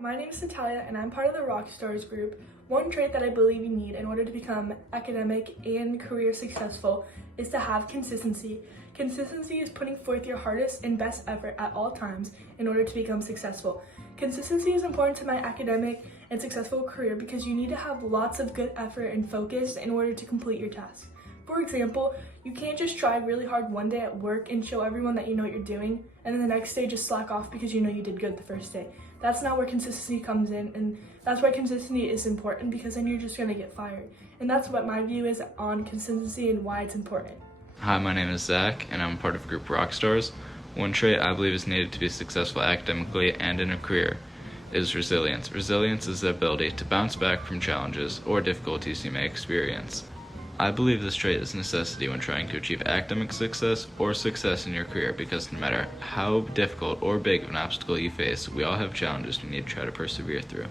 my name is Natalia and I'm part of the Rockstars group. One trait that I believe you need in order to become academic and career successful is to have consistency. Consistency is putting forth your hardest and best effort at all times in order to become successful. Consistency is important to my academic and successful career because you need to have lots of good effort and focus in order to complete your task. For example, you can't just try really hard one day at work and show everyone that you know what you're doing, and then the next day just slack off because you know you did good the first day. That's not where consistency comes in, and that's why consistency is important, because then you're just gonna get fired. And that's what my view is on consistency and why it's important. Hi, my name is Zach, and I'm part of Group Rockstars. One trait I believe is needed to be successful academically and in a career is resilience. Resilience is the ability to bounce back from challenges or difficulties you may experience. I believe this trait is a necessity when trying to achieve academic success or success in your career, because no matter how difficult or big of an obstacle you face, we all have challenges we need to try to persevere through.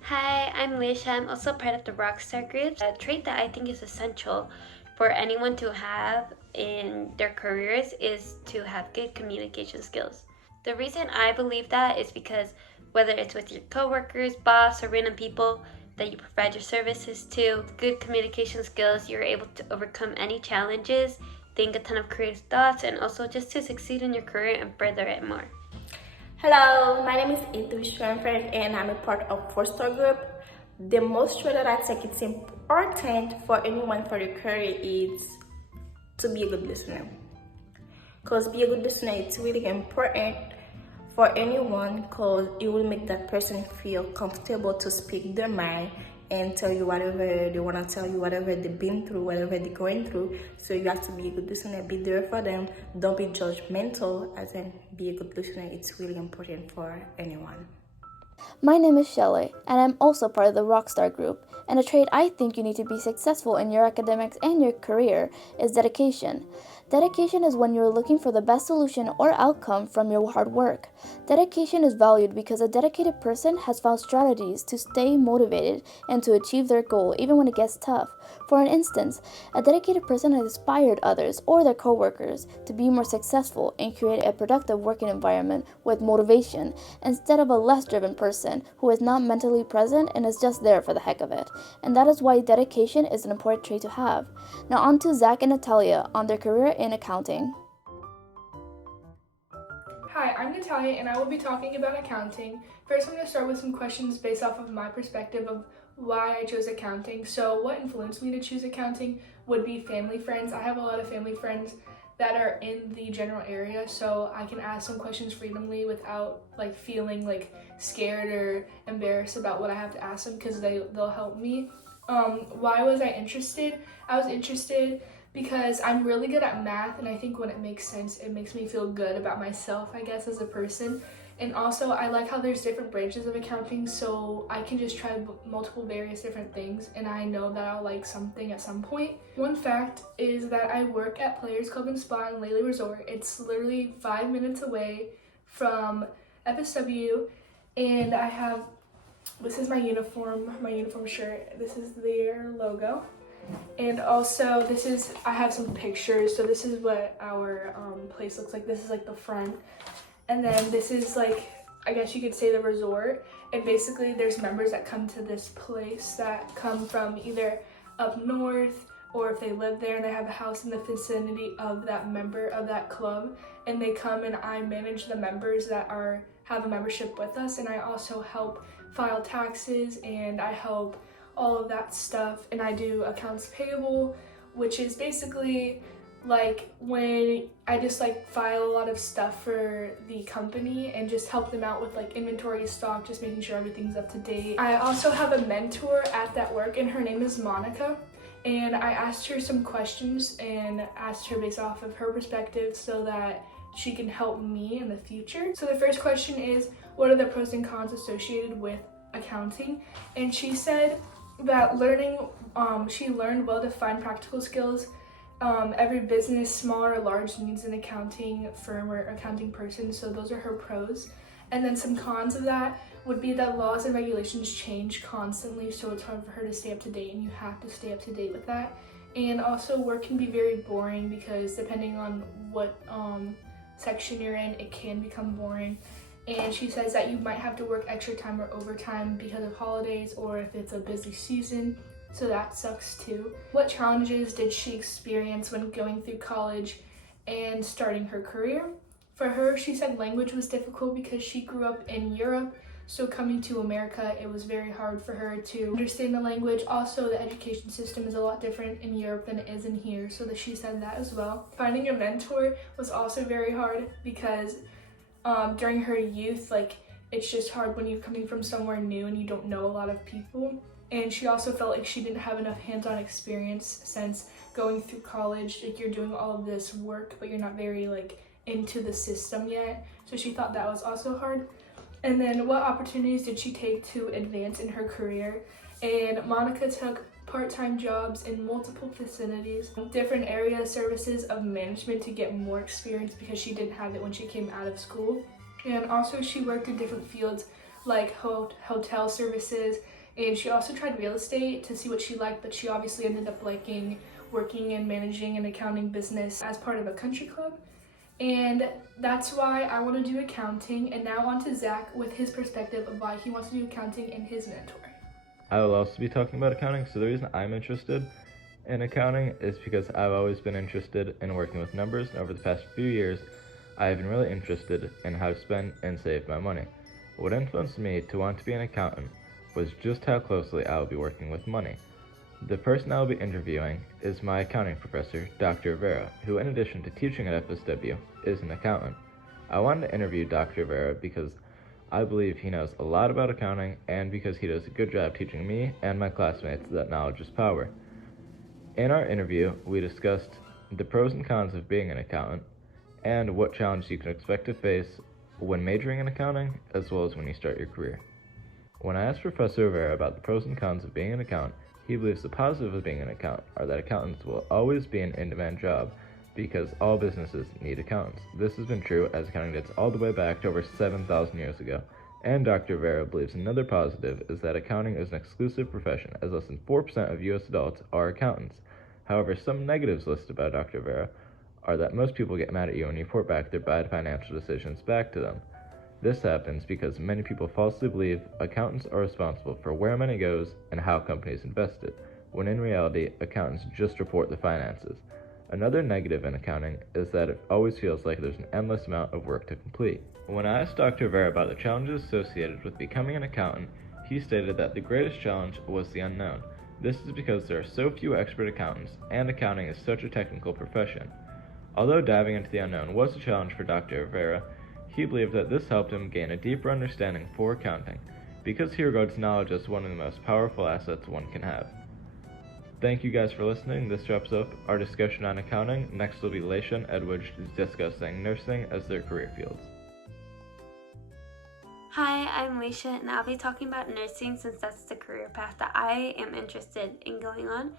Hi, I'm Leisha. I'm also part of the Rockstar group. A trait that I think is essential for anyone to have in their careers is to have good communication skills. The reason I believe that is because whether it's with your coworkers, boss, or random people that you provide your services to, good communication skills, you're able to overcome any challenges, think a ton of creative thoughts, and also just to succeed in your career and further it more. Hello, my name is Ethu Schoenfeld and I'm a part of Four-Star Group. The most trait that I think it's important for anyone for their career is to be a good listener. Because be a good listener, it's really important for anyone, because it will make that person feel comfortable to speak their mind and tell you whatever they want to tell you, whatever they've been through, whatever they're going through. So you have to be a good listener, be there for them. Don't be judgmental, as in be a good listener. It's really important for anyone. My name is Shelley, and I'm also part of the Rockstar group. And a trait I think you need to be successful in your academics and your career is dedication. Dedication is when you're looking for the best solution or outcome from your hard work. Dedication is valued because a dedicated person has found strategies to stay motivated and to achieve their goal even when it gets tough. For an instance, a dedicated person has inspired others or their coworkers to be more successful and create a productive working environment with motivation, instead of a less driven person who is not mentally present and is just there for the heck of it. And that is why dedication is an important trait to have. Now on to Zach and Natalia on their career in accounting. Hi, I'm Natalia and I will be talking about accounting. First, I'm going to start with some questions based off of my perspective of why I chose accounting. So what influenced me to choose accounting would be family friends. I have a lot of family friends that are in the general area, so I can ask some questions freely without feeling scared or embarrassed about what I have to ask them, because they'll help me. Why was I interested? I was interested because I'm really good at math, and I think when it makes sense, it makes me feel good about myself, I guess, as a person. And also, I like how there's different branches of accounting, so I can just try multiple various different things, and I know that I'll like something at some point. One fact is that I work at Players Club and Spa in Lely Resort. It's literally 5 minutes away from FSW, and this is my uniform shirt. This is their logo. And also I have some pictures, so this is what our place looks like. This is the front, and then this is I guess you could say the resort, and basically there's members that come to this place that come from either up north, or if they live there and they have a house in the vicinity of that member of that club, and they come, and I manage the members that have a membership with us, and I also help file taxes, and I help all of that stuff, and I do accounts payable, which is basically when I just file a lot of stuff for the company and just help them out with inventory, stock, just making sure everything's up to date. I also have a mentor at that work, and her name is Monica, and I asked her some questions and asked her based off of her perspective so that she can help me in the future. So the first question is, what are the pros and cons associated with accounting? And she said that she learned well-defined practical skills. Every business, small or large, needs an accounting firm or accounting person, so those are her pros. And then some cons of that would be that laws and regulations change constantly, so it's hard for her to stay up to date, and you have to stay up to date with that. And also, work can be very boring because depending on what section you're in, it can become boring. And she says that you might have to work extra time or overtime because of holidays or if it's a busy season, so that sucks too. What challenges did she experience when going through college and starting her career? For her, she said language was difficult because she grew up in Europe, so coming to America, it was very hard for her to understand the language. Also, the education system is a lot different in Europe than it is in here, so that she said that as well. Finding a mentor was also very hard because during her youth, like, it's just hard when you're coming from somewhere new and you don't know a lot of people. And she also felt like she didn't have enough hands-on experience since going through college, like, you're doing all of this work, but you're not very, like, into the system yet. So she thought that was also hard. And then what opportunities did she take to advance in her career? And Monica took part-time jobs in multiple facilities, different area services of management to get more experience because she didn't have it when she came out of school. And also she worked in different fields like hotel services, and she also tried real estate to see what she liked, but she obviously ended up liking working and managing an accounting business as part of a country club. And that's why I want to do accounting. And now on to Zach with his perspective of why he wants to do accounting and his mentor. I will also be talking about accounting. So the reason I'm interested in accounting is because I've always been interested in working with numbers, and over the past few years, I have been really interested in how to spend and save my money. What influenced me to want to be an accountant was just how closely I will be working with money. The person I will be interviewing is my accounting professor, Dr. Rivera, who in addition to teaching at FSW, is an accountant. I wanted to interview Dr. Rivera because I believe he knows a lot about accounting and because he does a good job teaching me and my classmates that knowledge is power. In our interview, we discussed the pros and cons of being an accountant and what challenges you can expect to face when majoring in accounting as well as when you start your career. When I asked Professor Rivera about the pros and cons of being an accountant, he believes the positives of being an accountant are that accountants will always be an in-demand job because all businesses need accountants. This has been true as accounting dates all the way back to over 7,000 years ago. And Dr. Rivera believes another positive is that accounting is an exclusive profession, as less than 4% of U.S. adults are accountants. However, some negatives listed by Dr. Rivera are that most people get mad at you when you report back their bad financial decisions back to them. This happens because many people falsely believe accountants are responsible for where money goes and how companies invest it, when in reality, accountants just report the finances. Another negative in accounting is that it always feels like there's an endless amount of work to complete. When I asked Dr. Rivera about the challenges associated with becoming an accountant, he stated that the greatest challenge was the unknown. This is because there are so few expert accountants, and accounting is such a technical profession. Although diving into the unknown was a challenge for Dr. Rivera, he believed that this helped him gain a deeper understanding for accounting, because he regards knowledge as one of the most powerful assets one can have. Thank you guys for listening. This wraps up our discussion on accounting. Next will be Leisha and Edwidge discussing nursing as their career fields. Hi, I'm Leisha, and I'll be talking about nursing since that's the career path that I am interested in going on.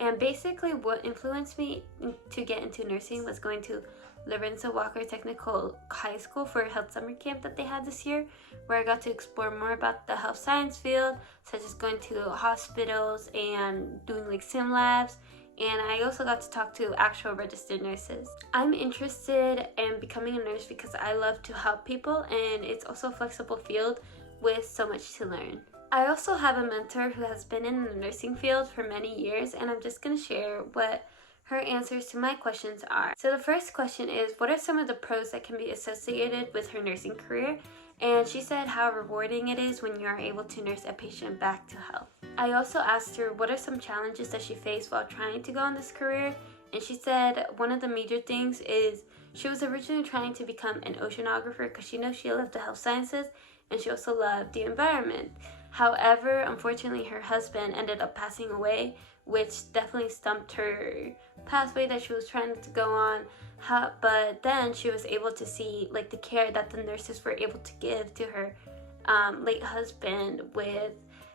And basically what influenced me to get into nursing was going to Lorenzo Walker Technical High School for a health summer camp that they had this year, where I got to explore more about the health science field, such as going to hospitals and doing like sim labs, and I also got to talk to actual registered nurses. I'm interested in becoming a nurse because I love to help people, and it's also a flexible field with so much to learn. I also have a mentor who has been in the nursing field for many years, and I'm just going to share what her answers to my questions are. So the first question is, what are some of the pros that can be associated with her nursing career? And she said how rewarding it is when you are able to nurse a patient back to health. I also asked her what are some challenges that she faced while trying to go on this career, and she said one of the major things is she was originally trying to become an oceanographer because she knows she loved the health sciences and she also loved the environment. However, unfortunately, her husband ended up passing away, which definitely stumped her pathway that she was trying to go on. But then she was able to see like the care that the nurses were able to give to her late husband, with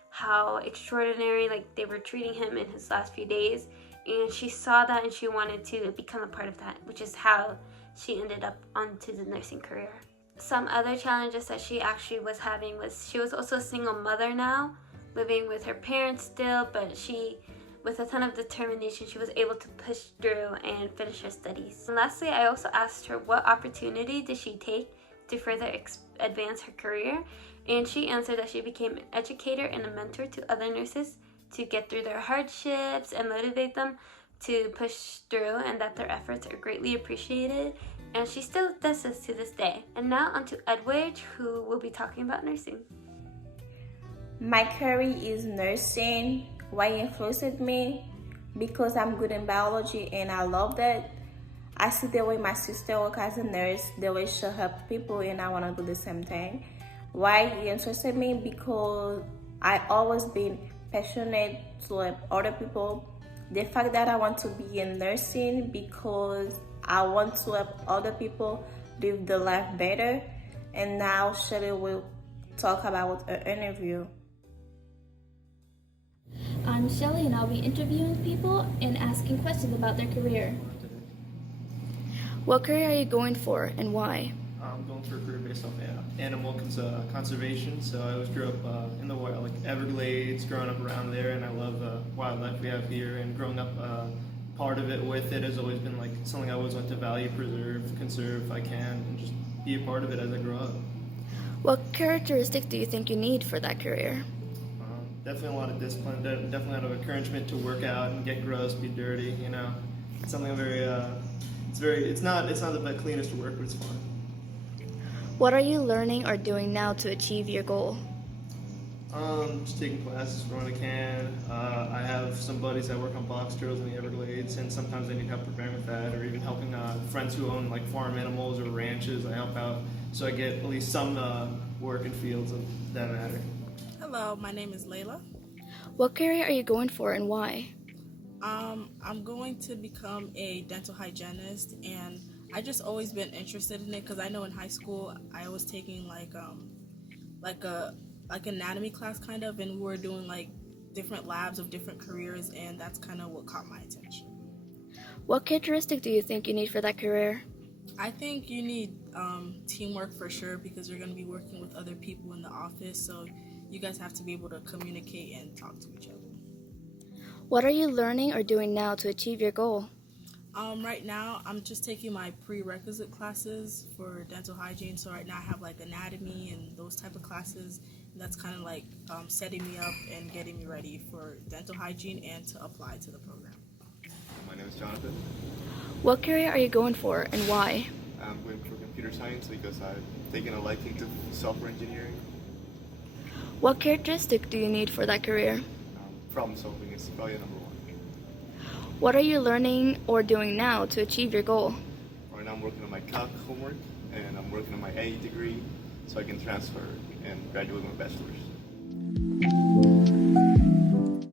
how extraordinary like they were treating him in his last few days. And she saw that and she wanted to become a part of that, which is how she ended up onto the nursing career. Some other challenges that she actually was having was she was also a single mother now, living with her parents still, but she, with a ton of determination, she was able to push through and finish her studies. And lastly, I also asked her what opportunity did she take to further advance her career, and she answered that she became an educator and a mentor to other nurses to get through their hardships and motivate them to push through, and that their efforts are greatly appreciated, and she still does this to this day. And now on to Edward, who will be talking about nursing. My career is nursing. Why influenced me? Because I'm good in biology and I love that. I see the way my sister works as a nurse, the way she helps people, and I want to do the same thing. Why it interested me? Because I always been passionate to help other people. The fact that I want to be in nursing because I want to help other people live their life better. And now Shelly will talk about her interview. I'm Shelly and I'll be interviewing people and asking questions about their career. What career are you going for and why? I'm going for a career based off animal conservation. So I always grew up in the wild, like Everglades, growing up around there, and I love the wildlife we have here. And growing up, part of it with it has always been like something I always want to value, preserve, conserve if I can, and just be a part of it as I grow up. What characteristics do you think you need for that career? Definitely a lot of discipline. Definitely a lot of encouragement to work out and get gross, be dirty. You know, it's something I'm very. It's not the cleanest to work, but it's fun. What are you learning or doing now to achieve your goal? Just taking classes for when I can. I have some buddies that work on box turtles in the Everglades, and sometimes I need help preparing with that, or even helping friends who own like farm animals or ranches. I help out, so I get at least some work in fields of that matter. Hello, my name is Layla. What career are you going for and why? I'm going to become a dental hygienist, and I just always been interested in it because I know in high school I was taking like anatomy class kind of, and we were doing like different labs of different careers, and that's kind of what caught my attention. What characteristic do you think you need for that career? I think you need teamwork for sure, because you're going to be working with other people in the office, so you guys have to be able to communicate and talk to each other. What are you learning or doing now to achieve your goal? Right now, I'm just taking my prerequisite classes for dental hygiene. So right now I have like anatomy and those type of classes. And that's kind of like setting me up and getting me ready for dental hygiene and to apply to the program. My name is Jonathan. What career are you going for and why? I'm going for computer science because I've taken a liking to software engineering. What characteristic do you need for that career? Problem solving is probably number one. What are you learning or doing now to achieve your goal? Right now I'm working on my calc homework, and I'm working on my A degree so I can transfer and graduate with my bachelor's.